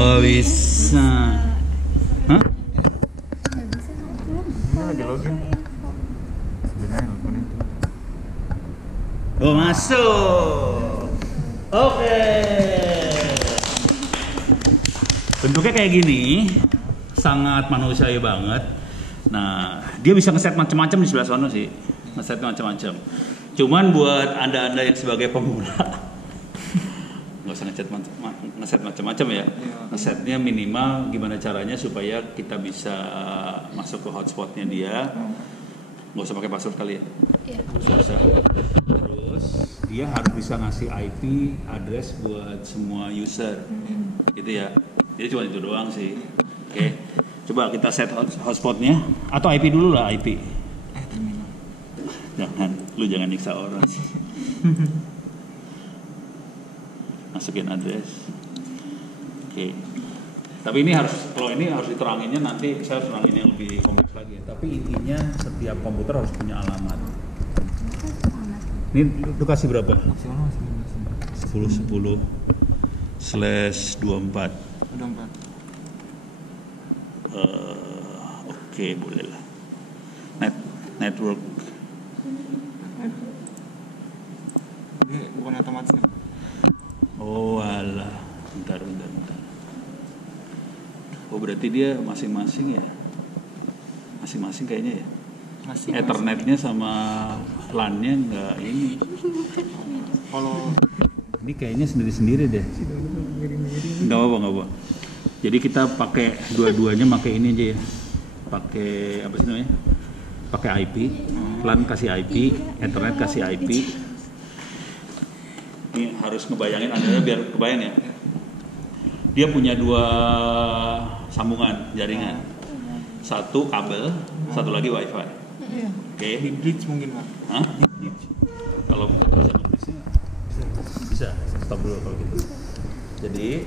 Oh bisa. Hah? Lagi login. Sebenarnya nelfon itu. Oh masuk. Oke. Bentuknya kayak gini, sangat manusiawi banget. Nah, dia bisa ngeset macam-macam di sebelah sana sih, ngeset macam-macam. Cuman buat anda-anda yang sebagai pemula, nggak usah ngeset macam-macam ya. Ngesetnya minimal gimana caranya supaya kita bisa masuk ke hotspotnya dia. Nggak usah pakai password kali ya. Iya. Nggak usah. Terus dia harus bisa ngasih IP address buat semua user, gitu ya. Jadi cuma itu doang sih. Oke. Coba kita set hotspotnya atau IP dulu lah IP. Terminal. Lu jangan nyiksa orang. Masukin address. Oke. Tapi ini kalau ini harus diteranginnya nanti saya harus terangin yang lebih kompleks lagi. Tapi intinya setiap komputer harus punya alamat. Ini lu kasih berapa? Maksimal masih 10/24. udah 4. Oke, boleh lah. Network. Ini bukan otomatis kan? Oh alah, bentar. Oh berarti dia masing-masing ya? Masing-masing kayaknya ya? Masih. Ethernetnya sama LAN-nya nggak ini. Kalau Ini kayaknya sendiri-sendiri deh. Nggak apa-apa. Jadi kita pakai dua-duanya, pakai ini aja ya. Pakai apa sih namanya? Pakai IP. LAN kasih IP, Ethernet kasih IP. Ini harus ngebayangin Anda biar kebayang ya. Dia punya 2 sambungan jaringan. Satu kabel, satu lagi WiFi. Oke. di bridge mungkin Pak. Hah? Kalau bisa nge-bridge-nya bisa. Stop dulu kalau gitu. Jadi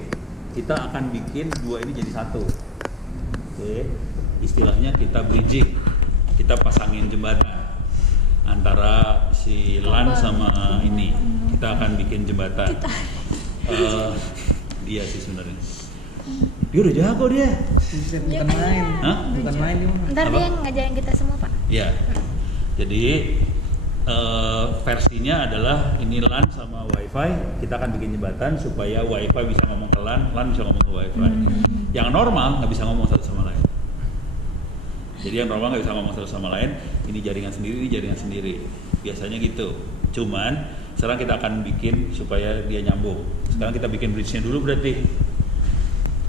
kita akan bikin 2 ini jadi 1. Oke. Istilahnya kita bridging. Kita pasangin jembatan antara si LAN sama ini. Kita akan bikin jembatan. Dia sih sebenarnya. Dia udah jago dia. Bukan main. Hah? Bukan main dia. Ntar Apa? dia yang ngajarin kita semua, Pak. Ya. Jadi versinya adalah ini LAN sama WiFi. Kita akan bikin jembatan supaya WiFi bisa ngomong ke LAN, LAN bisa ngomong ke WiFi. Yang normal nggak bisa ngomong satu sama lain. Jadi yang normal nggak bisa ngomong satu sama lain. Ini jaringan sendiri, ini jaringan sendiri. Biasanya gitu. Cuman sekarang kita akan bikin supaya dia nyambung. Sekarang kita bikin bridge-nya dulu berarti.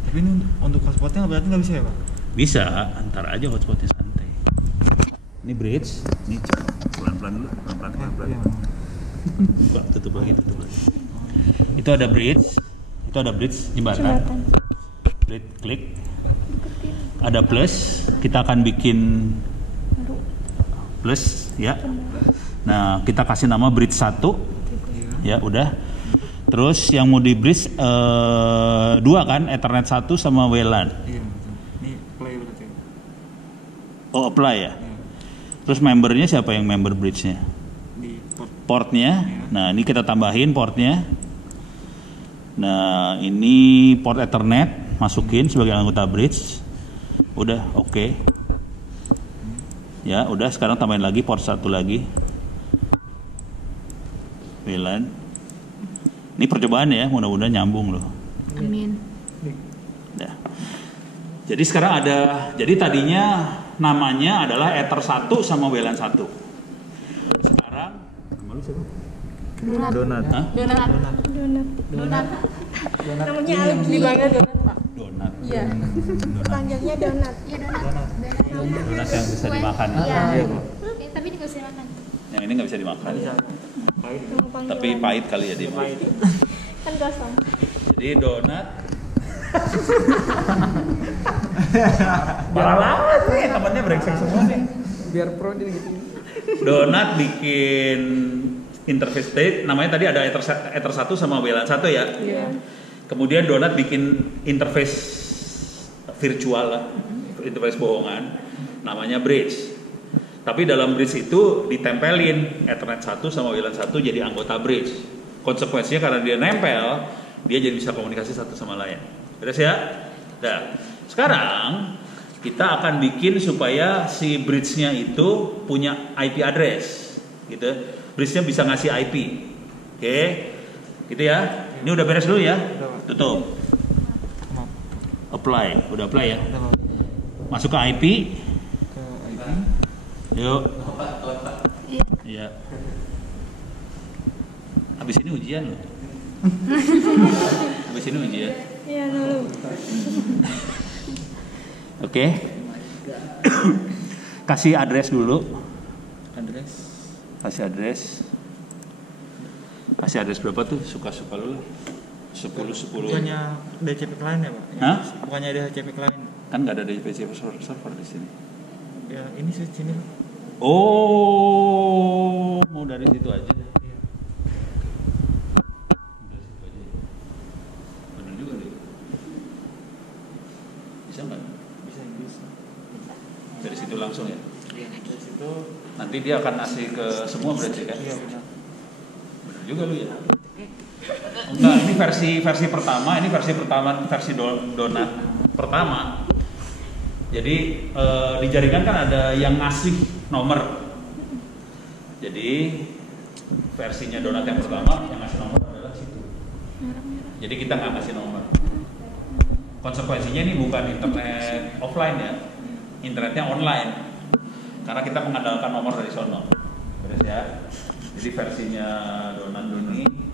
Tapi ini untuk hotspotnya berarti nggak bisa ya Pak? Bisa, antar aja hotspotnya santai. Ini bridge, ini pelan-pelan dulu, pelan-pelan. Iya. Buka, tutup lagi. Itu ada bridge jembatan. Bridge, klik. Ada plus, kita akan bikin plus ya. Nah, kita kasih nama bridge 1. Ya, udah. Terus yang mau di bridge 2 kan, Ethernet 1 sama WLAN. Iya betul. Ini play berarti. Oh, apply ya. Iya. Terus membernya siapa yang member bridge-nya? Di port. Portnya. Nah, ini kita tambahin portnya. Nah, ini port Ethernet, masukin sebagai anggota bridge. Udah, oke. Ya, udah sekarang tambahin lagi port 1 lagi. WLAN. Ini percobaan ya, mudah-mudahan nyambung loh. Amin. Nah. Jadi sekarang jadi tadinya namanya adalah Ether 1 sama WLAN 1. Sekarang nama lu siapa? Donat. Hah? Donat. Namanya Algi. Dipanggil donat, Pak. Donat. Iya. Panggilnya donat. Iya, donat. Donat yang bisa dimakan. Iya. Iya Pak. Tapi ini nggak bisa makan. Yang ini nggak bisa dimakan. Pahit. Tapi pahit kali ya dia. Kan kosong. Jadi donat. Parah banget nih, temennya brengsek semua nih. Biar pro dia gitu. Donat bikin interface namanya tadi ada Ether 1 sama WLAN 1 ya. Iya. Kemudian Donat bikin interface virtual lah, interface bohongan, namanya bridge. Tapi dalam bridge itu ditempelin Ethernet 1 sama WLAN 1 jadi anggota bridge. Konsekuensinya karena dia nempel, dia jadi bisa komunikasi satu sama lain. Beres ya? Nah, sekarang kita akan bikin supaya si bridge-nya itu punya IP address, gitu. Bridge-nya bisa ngasih IP, oke? Gitu ya. Ini udah beres dulu ya. Tutup. Apply, udah apply ya. Masuk ke IP. Ke IP. Yuk. Iya. Iya. Habis ini ujian loh. Habis ini ujian. Iya dulu. Oke. Kasih address dulu. Address. Kasih address. Kasih address berapa tuh? Suka-suka lu. 10. Bukannya DCP client ya, Pak? Hah? Bukannya ada DCP client. Kan nggak ada DPC server di sini. Ya, ini sini, Pak. Oh, mau dari situ aja. Iya. Dari situ aja. Benar juga deh. Bisa nggak? Bisa. Dari situ langsung ya. Iya, dari situ. Nanti dia akan ngasih ke semua berarti kan? Iya, benar. Benar juga lu ya. Enggak, ini versi pertama, ini versi donat pertama. Jadi di jaringan kan ada yang ngasih nomor. Jadi versinya donat yang pertama yang ngasih nomor adalah situ. Jadi kita nggak ngasih nomor. Konsekuensinya ini bukan internet offline ya, internetnya online. Karena kita mengandalkan nomor dari sono. Beres ya. Jadi versinya donat Doni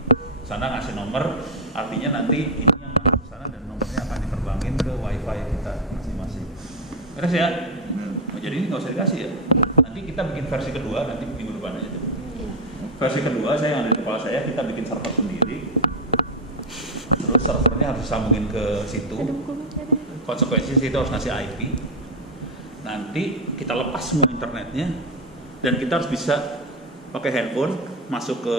sana ngasih nomor, artinya nanti ini yang masuk sana dan nomornya akan diterbangin ke wifi kita masing-masing. Beres ya? Jadi ini nggak usah dikasih ya. Nanti kita bikin versi kedua nanti minggu depan aja tuh. Versi kedua saya yang ada di kepala saya, kita bikin server sendiri. Terus servernya harus sambungin ke situ. Konsekuensinya kita harus ngasih IP. Nanti kita lepas semua internetnya dan kita harus bisa pakai handphone masuk ke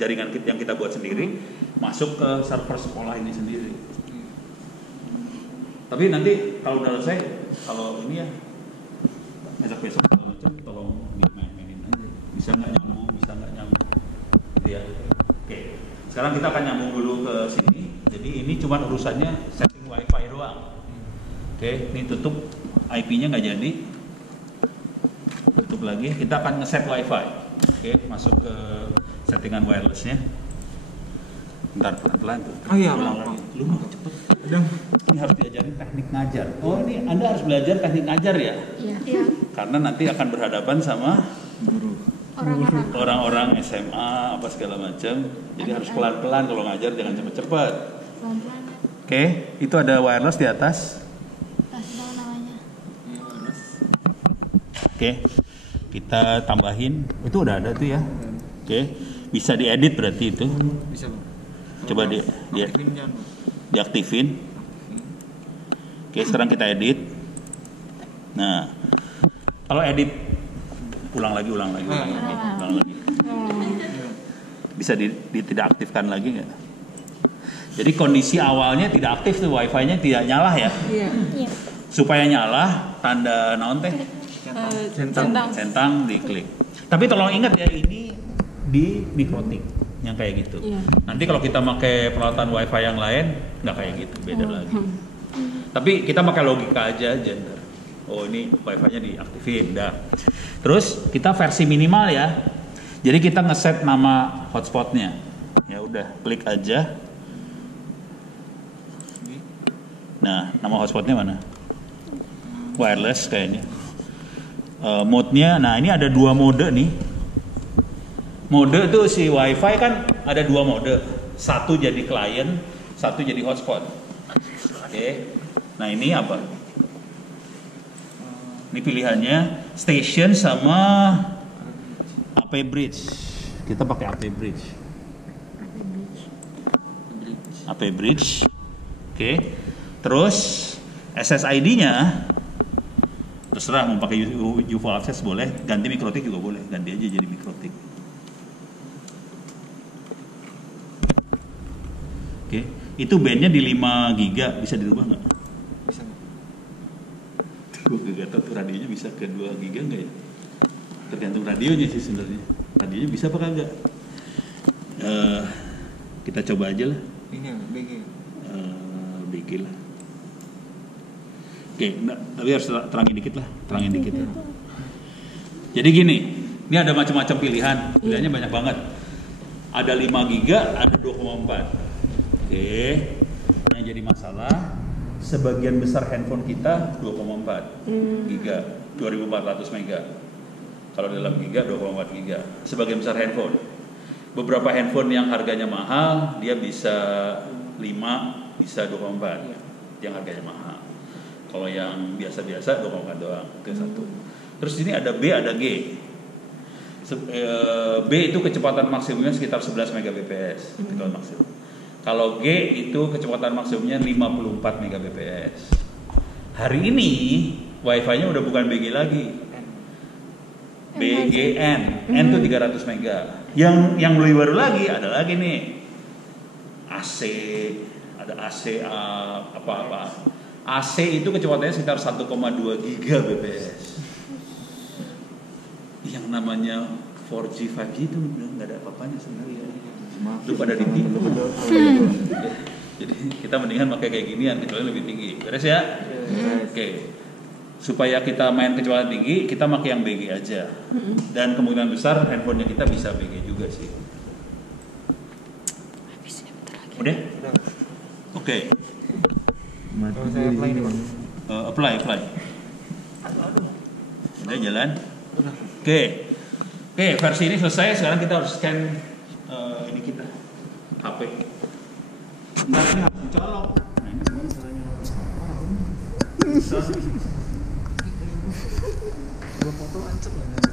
jaringan yang kita buat sendiri, masuk ke server sekolah ini sendiri. Tapi nanti kalau udah selesai, kalau ini ya besok segala macam tolong dimainin aja. Bisa nggak nyambung, bisa nggak nyambung, gitu ya. Oke, sekarang kita akan nyambung dulu ke sini. Jadi ini cuma urusannya setting wifi doang. Oke, ini tutup IP-nya nggak jadi. Tutup lagi, kita akan ngeset wifi. Oke, masuk ke settingan wirelessnya. Bentar, pelan-pelan tuh. Oh iya, Ulang Pak. lagi. Lu mau cepet. Udah. Ini harus diajarin teknik ngajar. Oh, ini Anda harus belajar teknik ngajar ya? Iya. Karena nanti akan berhadapan sama Guru. orang-orang SMA apa segala macam. Jadi harus pelan-pelan kalau ngajar, jangan cepet-cepet. Pelan-pelan. Oke, itu ada wireless di atas. Kasih tahu namanya. Oke, kita tambahin. Itu udah ada tuh ya. Oke, bisa diedit berarti itu. Bisa, Pak. Coba Aktifin jangan, Pak. diaktifin. Oke, sekarang kita edit. Nah, kalau edit ulang lagi. Bisa tidak aktifkan lagi nggak? Jadi kondisi awalnya tidak aktif tuh, wifi-nya tidak nyala ya. Iya. Supaya nyala, tanda naon teh? Centang diklik. Tapi tolong ingat ya, ini di mikrotik yang kayak gitu. Iya. Nanti kalau kita pakai peralatan wifi yang lain nggak kayak gitu, beda lagi. Tapi kita pakai logika aja. Oh, ini wifi-nya diaktifin, dah. Terus kita versi minimal ya. Jadi kita ngeset nama hotspotnya. Ya udah, klik aja. Nah, nama hotspotnya mana? Wireless kayaknya. Mode-nya, nah ini ada 2 mode nih. Mode tuh si wifi kan ada 2 mode. Satu jadi client, satu jadi hotspot. Oke. Nah ini apa? Ini pilihannya station sama AP bridge. Kita pakai AP bridge. AP bridge. Oke. Terus SSID-nya terserah mau pakai UFO access boleh, ganti mikrotik juga boleh, ganti aja jadi mikrotik. Oke, itu bandnya di 5 giga, bisa dirubah nggak? Bisa. Gue gak tau tuh radionya bisa ke 2 giga nggak ya? Tergantung radionya sih sebenarnya. Radionya bisa apa kagak? Kita coba aja lah. Ini ya, BG. BG BG lah. Oke, tapi harus terangin dikit lah, terangin dikit. Jadi gini, ini ada macam-macam pilihannya banyak banget. Ada 5 giga, ada 2,4. Oke, yang jadi masalah, sebagian besar handphone kita 2,4 giga, 2400 mega. Kalau dalam giga 2,4 giga, sebagian besar handphone. Beberapa handphone yang harganya mahal, dia bisa 5, bisa 2,4, yang harganya mahal. Kalau yang biasa-biasa 2,4 doang, itu satu. Terus ini ada B, ada G. B itu kecepatan maksimumnya sekitar 11 Mbps, kecepatan maksimum. Kalau G itu kecepatan maksimumnya 54 Mbps. Hari ini Wi-Fi-nya udah bukan BG lagi, BGN, N itu 300 mega. Yang lebih baru lagi ada lagi nih, AC, ada AC apa-apa. AC itu kecepatannya sekitar 1,2 Gbps. Yang namanya 4G, 5G itu nggak ada apa-apanya sebenarnya. Lu pada tinggi. Jadi kita mendingan pakai kayak ginian, kecuali lebih tinggi. Beres ya? Oke. Supaya kita main kecepatan tinggi, kita pakai yang BG aja. Dan kemungkinan besar handphonenya kita bisa BG juga sih. Udah? Oke. Kalau saya apply nih, Bang. Apply. Udah jalan? Oke, versi ini selesai. Sekarang kita harus scan ini kita HP. Ntar ini harus dicolok. Nah, ini gimana caranya? Gua foto ancet.